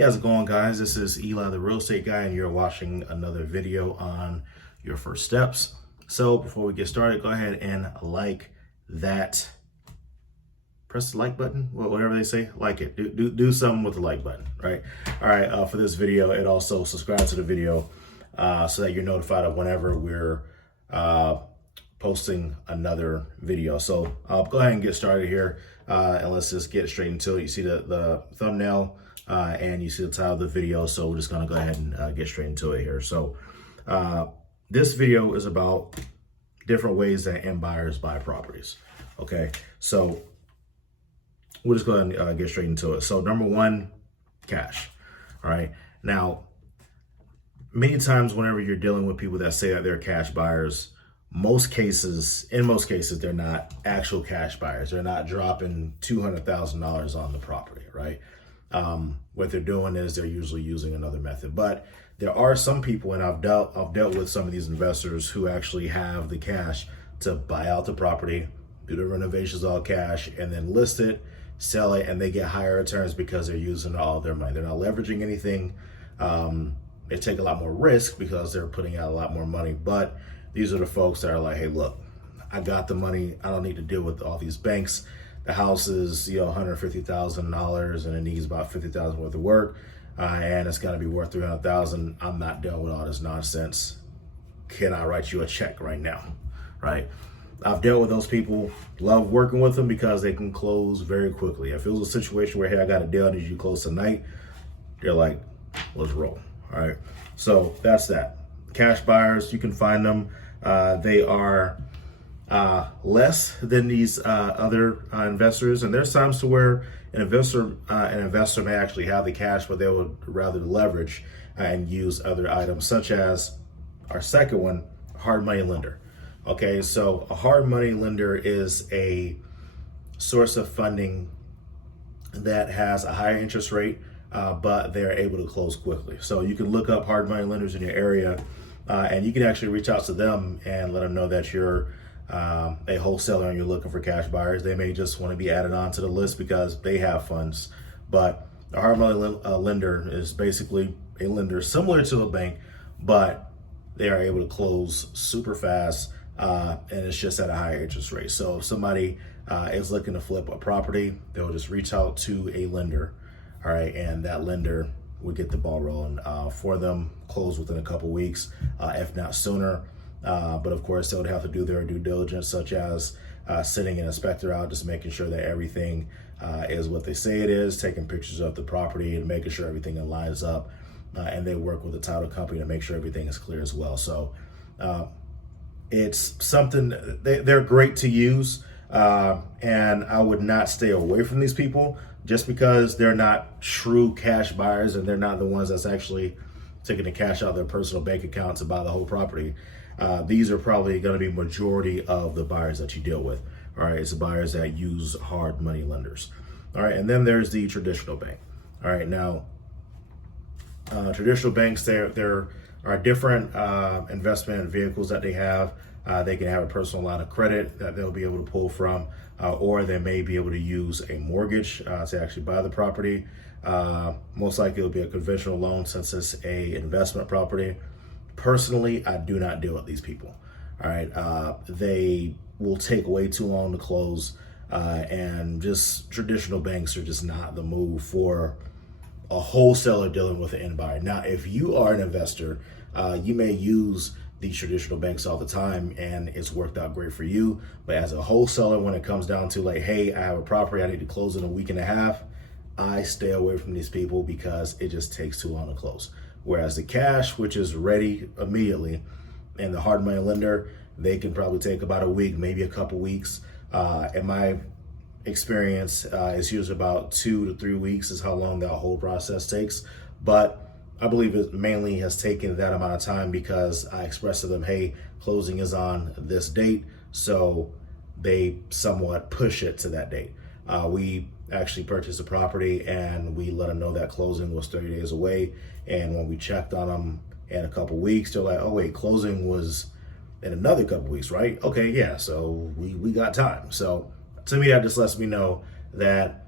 Hey, how's it going, guys? This is Eli, the real estate guy, and you're watching another video on your first steps. So before we get started, go ahead and like that. Press the like button, whatever they say, like it. Do something with the like button, right? All right, for this video, and also subscribe to the video so that you're notified of whenever we're posting another video. So go ahead and get started here, and let's just get straight into it. You see the thumbnail and you see the title of the video, so we're just gonna go ahead and get straight into it here. So this video is about different ways that end buyers buy properties. Okay, so we'll just go ahead and get straight into it. So number one, cash. All right, now many times whenever you're dealing with people that say that they're cash buyers, in most cases, they're not actual cash buyers. They're not dropping $200,000 on the property, right? What they're doing is they're usually using another method. But there are some people, and I've dealt with some of these investors who actually have the cash to buy out the property, do the renovations all cash, and then list it, sell it, and they get higher returns because they're using all their money. They're not leveraging anything. They take a lot more risk because they're putting out a lot more money. But these are the folks that are like, hey, look, I got the money. I don't need to deal with all these banks. The house is, $150,000 and it needs about $50,000 worth of work, and it's got to be worth $300,000. I'm not dealing with all this nonsense. Can I write you a check right now? Right? I've dealt with those people. Love working with them because they can close very quickly. If it was a situation where, hey, I got a deal, I need you to close tonight, they're like, let's roll. All right. So that's that. Cash buyers, you can find them. They are less than these other investors, and there's times to where an investor may actually have the cash, but they would rather leverage and use other items, such as our second one, hard money lender. Okay, so a hard money lender is a source of funding that has a higher interest rate, but they're able to close quickly. So you can look up hard money lenders in your area, and you can actually reach out to them and let them know that you're a wholesaler and you're looking for cash buyers. They may just want to be added on to the list because they have funds. But a hard money lender is basically a lender similar to a bank, but they are able to close super fast, and it's just at a higher interest rate. So if somebody is looking to flip a property, they'll just reach out to a lender, all right, and that lender will get the ball rolling for them, close within a couple weeks, if not sooner. But of course, they would have to do their due diligence, such as sending an inspector out, just making sure that everything is what they say it is, taking pictures of the property and making sure everything lines up. And they work with the title company to make sure everything is clear as well. So it's something, they're great to use. And I would not stay away from these people just because they're not true cash buyers and they're not the ones that's actually taking the cash out of their personal bank account to buy the whole property. These are probably going to be majority of the buyers that you deal with. All right, it's the buyers that use hard money lenders. All right, and then there's the traditional bank. All right, now traditional banks, there are different investment vehicles that they have. They can have a personal line of credit that they'll be able to pull from, or they may be able to use a mortgage to actually buy the property. Most likely it'll be a conventional loan since it's a investment property. Personally, I do not deal with these people. All right, they will take way too long to close, and just traditional banks are just not the move for a wholesaler dealing with an end buyer. Now, if you are an investor, you may use these traditional banks all the time and it's worked out great for you. But as a wholesaler, when it comes down to like, hey, I have a property, I need to close in a week and a half, I stay away from these people because it just takes too long to close. Whereas the cash, which is ready immediately, and the hard money lender, they can probably take about a week, maybe a couple weeks. In my experience, it's usually about 2 to 3 weeks is how long that whole process takes. But I believe it mainly has taken that amount of time because I expressed to them, hey, closing is on this date. So they somewhat push it to that date. We actually purchased the property and we let them know that closing was 30 days away. And when we checked on them in a couple weeks, they're like, oh wait, closing was in another couple weeks, right? Okay, yeah, so we got time. So to me, that just lets me know that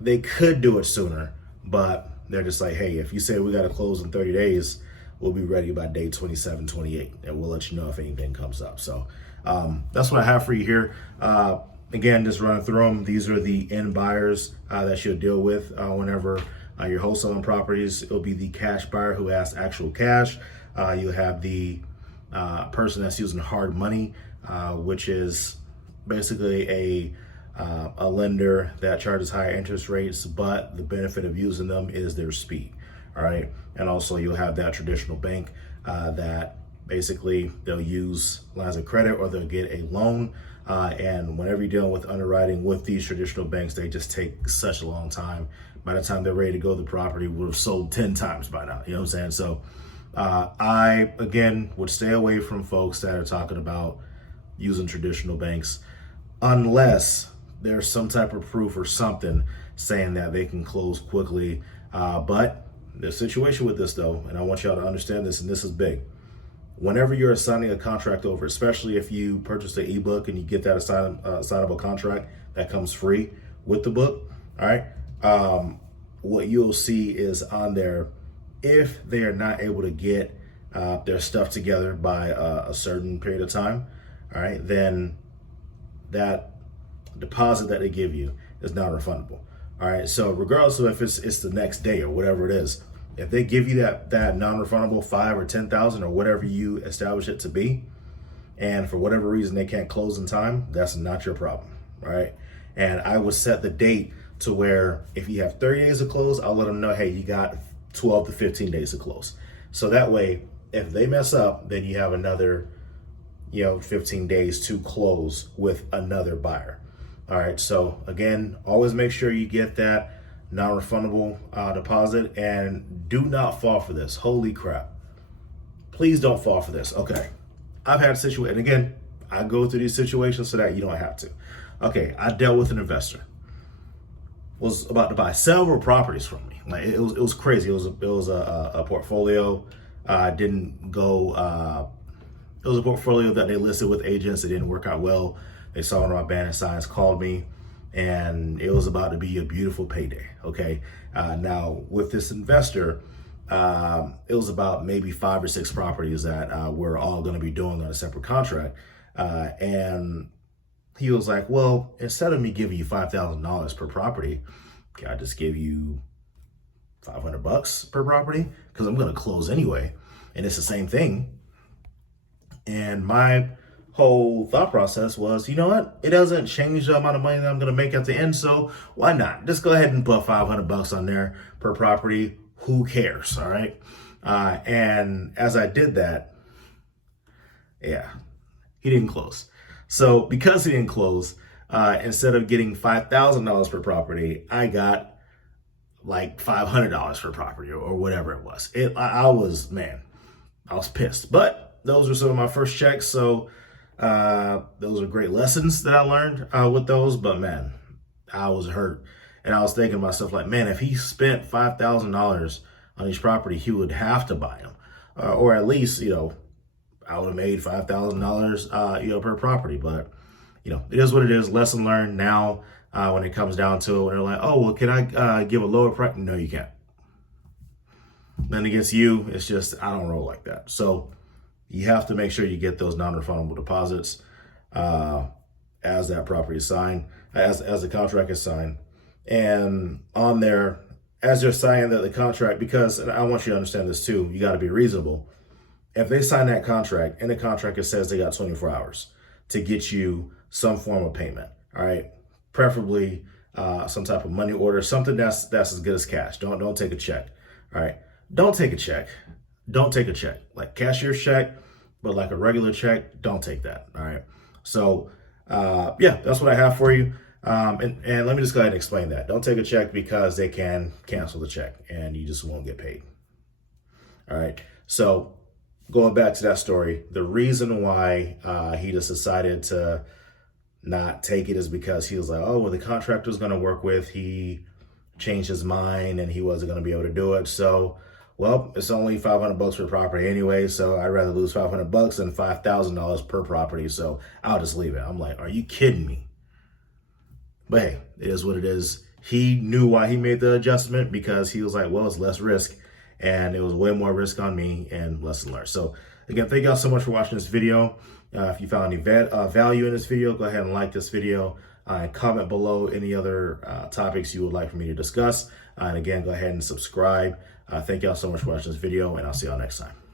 they could do it sooner, but they're just like, hey, if you say we got to close in 30 days, we'll be ready by day 27, 28, and we'll let you know if anything comes up. So that's what I have for you here. Again, just running through them. These are the end buyers that you'll deal with whenever you're wholesaling properties. It'll be the cash buyer who has actual cash. You'll have the person that's using hard money, which is basically a lender that charges higher interest rates, but the benefit of using them is their speed. All right. And also you'll have that traditional bank that basically they'll use lines of credit or they'll get a loan. And whenever you're dealing with underwriting with these traditional banks, they just take such a long time. By the time they're ready to go, the property would have sold 10 times by now. You know what I'm saying? So I, again, would stay away from folks that are talking about using traditional banks unless there's some type of proof or something saying that they can close quickly. But the situation with this, though, and I want y'all to understand this, and this is big. Whenever you're assigning a contract over, especially if you purchase the ebook and you get that assignable contract that comes free with the book, all right, what you'll see is on there, if they are not able to get their stuff together by a certain period of time, all right, then that deposit that they give you is not refundable. All right, so regardless of if it's the next day or whatever it is, if they give you that non-refundable 5 or 10,000 or whatever you establish it to be, and for whatever reason they can't close in time, that's not your problem, right? And I would set the date to where if you have 30 days to close, I'll let them know, hey, you got 12 to 15 days to close. So that way, if they mess up, then you have another 15 days to close with another buyer. All right, so again, always make sure you get that non-refundable deposit, and do not fall for this. Holy crap. Please don't fall for this. Okay, I've had situations, and again, I go through these situations so that you don't have to. Okay, I dealt with an investor. Was about to buy several properties from me. Like it was crazy. It was a portfolio. Didn't go. It was a portfolio that they listed with agents. It didn't work out well. They saw one of my banner signs, called me, and it was about to be a beautiful payday. Okay. Now with this investor, it was about maybe 5 or 6 properties that we're all going to be doing on a separate contract. And he was like, well, instead of me giving you $5,000 per property, can I just give you $500 per property? Because I'm going to close anyway. And it's the same thing. And my whole thought process was, you know what? It doesn't change the amount of money that I'm going to make at the end. So why not? Just go ahead and put $500 on there per property. Who cares? All right. And as I did that, yeah, he didn't close. So because he didn't close, instead of getting $5,000 per property, I got like $500 per property or whatever it was. I was pissed. But those were some of my first checks. So those are great lessons that I learned with those. But man, I was hurt. And I was thinking to myself, like, man, if he spent $5,000 on each property, he would have to buy them. Or at least, I would have made $5,000, per property. But, it is what it is. Lesson learned. Now, when it comes down to it, when they're like, oh, well, can I give a lower price? No, you can't. Then against you, it's just, I don't roll like that. So you have to make sure you get those non-refundable deposits as that property is signed, as the contract is signed. And on there, as they're signing the contract, because, and I want you to understand this too, you got to be reasonable. If they sign that contract, in the contract it says they got 24 hours to get you some form of payment, all right? Preferably some type of money order, something that's as good as cash. Don't take a check, all right? Don't take a check. Don't take a check. Like cashier's check, but like a regular check, don't take that, all right? So, yeah, that's what I have for you. And let me just go ahead and explain that. Don't take a check because they can cancel the check and you just won't get paid. All right. So going back to that story, the reason why he just decided to not take it is because he was like, oh, well, the contractor was going to work with, he changed his mind and he wasn't going to be able to do it. So, well, it's only $500 per property anyway. So I'd rather lose $500 than $5,000 per property. So I'll just leave it. I'm like, are you kidding me? But hey, it is what it is. he knew why he made the adjustment, because he was like, well, it's less risk, and it was way more risk on me, and lesson learned. So again, thank y'all so much for watching this video. If you found any value in this video, go ahead and like this video and comment below any other topics you would like for me to discuss. And again, go ahead and subscribe. Thank y'all so much for watching this video, and I'll see y'all next time.